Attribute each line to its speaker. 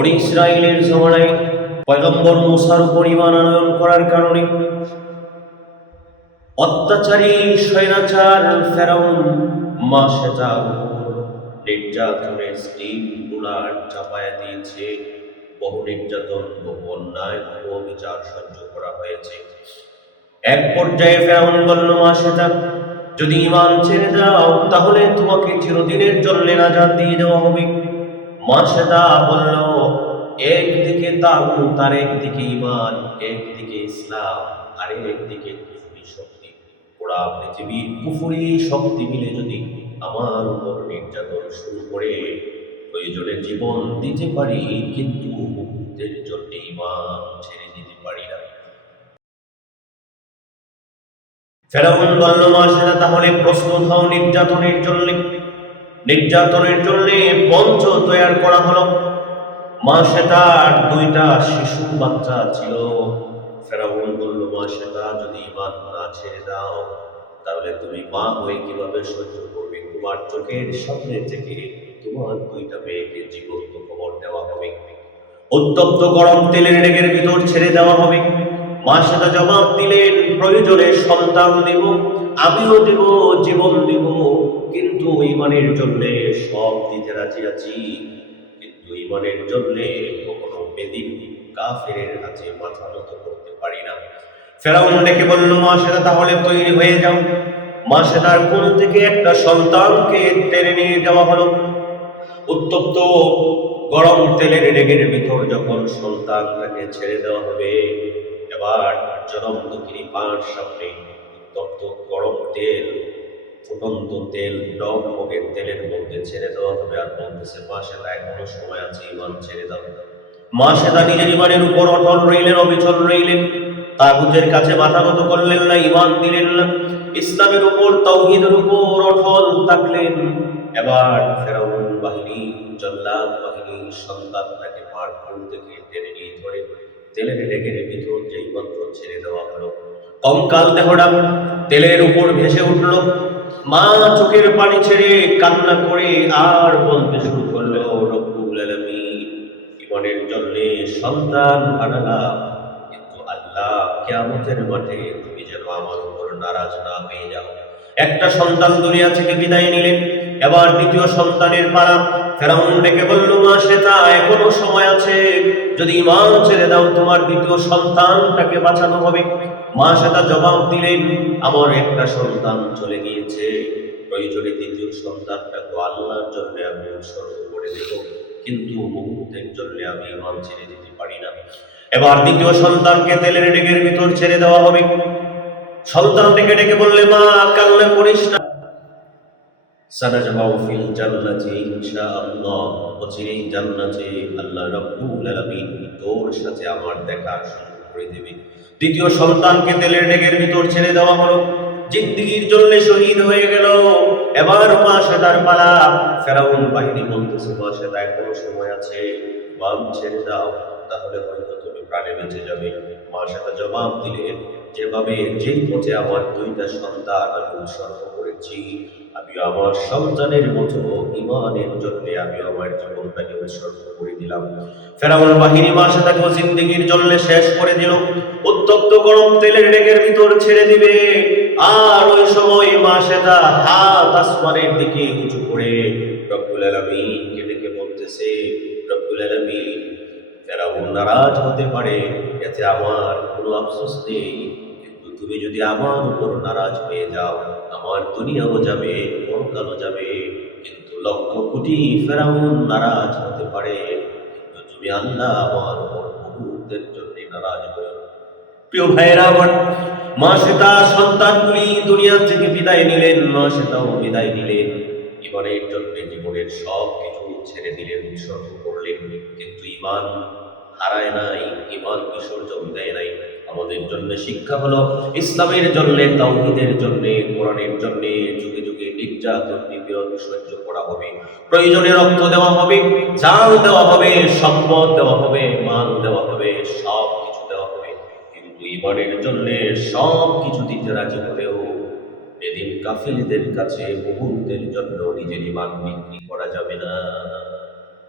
Speaker 1: বড়ি ইসরায়েলের জমানায় পয়গম্বর মুসার উপর ইমান আনয়ন করার কারণে অত্যাচারী স্বৈরাচার ফেরাউন মা সেতার উপর নির্যাতনের স্টিমগুলার চাপায়া দিয়েছে। বহু নির্যাতন, বহু অন্যায়, বহু অবিচার সহ্য করা হয়েছে। এক পর্যায়ে ফেরাউন বলল মা সেতা যদি ইমান ছেড়ে দাও, তাহলে তোমাকে চিরদিনের জন্য নাজাত দিয়ে দেওয়া হবে। বলল, একদিকে তাগুত আর একদিকে ইমান একদিকে ইসলাম আর একদিকে কুফরি শক্তি। ওরা পৃথিবীর কুফরি শক্তি মিলে যদি আমার উপর নির্যাতন শুরু করে, প্রয়োজনে জীবন দিতে পারি, কিন্তু মুহূর্তের জন্য ইমান ছেড়ে দিতে পারি না। ফেরাউন বলল মা সেটা তাহলে প্রস্তুত হও নির্যাতনের জন্য। নির্যাতনের জন্য মঞ্চ তৈরি করা হলো। মা সেতার দুইটা শিশু বাচ্চা ছিল। ফেরাউন বলল, মা সেতা, যদি ইমান ছেড়ে দাও, তাহলে তুমি মা হয়ে কীভাবে সহ্য করবে? তোমার চোখের সামনে থেকে তোমার দুইটা মেয়েকে জীবন্ত খবর দেওয়া হবে। উত্তপ্ত গরম তেলের রেগের ভিতর ছেড়ে দেওয়া হবে। মা সেটা জবাব দিলেন, প্রয়োজনে সন্তান দেব, আমিও দেব, জীবন দেব কিন্তু ইমানের জন্য সব দিতে রাজি আছি। কিন্তু ইমানের জন্য কখনো বেদিন কাফেরের কাছে মাথা নত করতে পারি না। ফেরাউন ডেকে বলল মা সেটা তাহলে তৈরি হয়ে যাও। মা সেটার কোল থেকে একটা সন্তানকে টেনে নিয়ে যাওয়া হলো। উত্তপ্ত গরম তেলের রেগের ভিতর যখন সন্তানটাকে ছেড়ে দেওয়া হবে, এবার জনম দুঃখিনী পাঁচ সামনে। উত্তপ্ত গরম তেল ফুটন্ত তেল ডগমগের তেলের মধ্যে ছেড়ে দেওয়া হবে আর বলতেছে মা সেটা এখনও সময় আছে ইমান ছেড়ে দাও। মা সেটা নিজের ইমানের উপর অটল রইলেন, অবিচল রইলেন। তাগুতের কাছে মাথা নত করলেন না ইমান দিলেন না। ইসলামের উপর তৌহিদের উপর অটল থাকলেন। এবার ফেরাউন বাহিনী, জল্লাদ বাহিনী সন্তানটাকে পার কোল থেকে টেনে নিয়ে ধরে। তেলের রেগের ভিতর যেই মন্ত্র ছেড়ে দেওয়া হলো, কঙ্কাল দেহটা তেলের উপর ভেসে উঠল। মা চোখের পানি ছেড়ে কান্না করে আর বলতে শুরু করল, রব্বুল আলামিন, জীবনের জন্য সন্তান হারালাম কিন্তু আল্লাহ কিয়ামতের মাঠে তুমি যেন আমার উপর নারাজ না হয়ে যাও। একটা সন্তান দুনিয়া থেকে বিদায় নিলেন। এবার দ্বিতীয় সন্তানের পালা। ফেরাউন ডেকে বলল, মা সেটা এখনও সময় আছে। যদি ইমান ছেড়ে দাও, তোমার দ্বিতীয় সন্তানটাকে বাঁচানো হবে। মা সেটা জবাব দিলেন, আমার একটা সন্তান চলে গিয়েছে। প্রয়োজনে দ্বিতীয় সন্তানটাকে আল্লাহর জন্য আমি উৎসর্গ করে দেব কিন্তু মুহূর্তের জন্য আমি ইমান ছেড়ে দিতে পারি না। এবার দ্বিতীয় সন্তানকে তেলের ডেগের ভিতর ছেড়ে দেওয়া হবে। সন্তান ডেকে ডেকে বললে, মা, কান্না করিস না। সানাজমাউ ফিল জান্নাতি ইনশাআল্লাহ। অচিরেই জান্নাতে আল্লাহ রাব্বুল আলামিন তোর সাথে আমার দেখার সুযোগ করে দেবে। দ্বিতীয় সন্তানকে তেলের ডেগের ভিতর ছেড়ে দেওয়া হলো। জিন্দিগির জন্য শহীদ হয়ে গেল। এবার মা সেতার পালা। ফেরাউন বাহিনী বলতেছে, মা সেটা এখনও সময় আছে? বাম ছেড়ে দাও, তাহলে হয়তো তুমি প্রাণে বেঁচে যাবে। মা সেটা জবাব দিলেন যেভাবে যেই পথে আমার দুইটা সন্তান আমি উৎসর্গ করেছি আমি আমার সন্তানের মতো ইমানের জন্য আমি আমার জীবনটাকে উৎসর্গ করে দিলাম। ফেরাউন বাহিনী মাসে তাকে জিন্দগির জন্য শেষ করে দিল। উত্তপ্ত গরম তেলের রেগের ভিতর ছেড়ে দিবে। আর ওই সময় মাসে তা হাত আসমানের দিকে উঁচু করে রব্বুল আলামিনকে ডেকে বলতেছে, রব্বুল আলামিন, ফেরাউন নারাজ হতে পারে, এতে আমার কোনো আফসোস নেই। তুমি যদি আমার উপর নারাজ হয়ে যাও, আমার দুনিয়াও যাবে পরকালও যাবে। কিন্তু লক্ষ কোটি ফেরাউন নারাজ হতে পারে। কিন্তু তুমি আল্লাহ আমার উপর মুহূর্তের জন্য নারাজ হয়ে প্রিয় ভাইয়েরা, আমার মা সেতা সন্তানগুলি দুনিয়া থেকে বিদায় নিলেন, মা সেতাও বিদায় নিলেন। জীবনের জন্য জীবনের সব কিছু ছেড়ে দিলেন উৎসর্গ করলেন। কিন্তু ইমান হারায় নাই, ইমান বিসর্জন দেয় নাই। আমাদের জন্য শিক্ষা হলো ইসলামের জন্য, তাওহীদের জন্য, কোরআনের জন্য, যুগে যুগে নির্যাতন, নিপীড়ন সহ্য করা হবে। প্রয়োজনে রক্ত দেওয়া হবে, জাল দেওয়া হবে, সম্পদ দেওয়া হবে, মাল দেওয়া হবে সব কিছু দেওয়া হবে। কিন্তু ইমানের জন্য সব কিছু দিতে রাজি হলেও এদিন কাফিরদের কাছে মুহূর্তের জন্য নিজের ইমান বিক্রি করা যাবে না।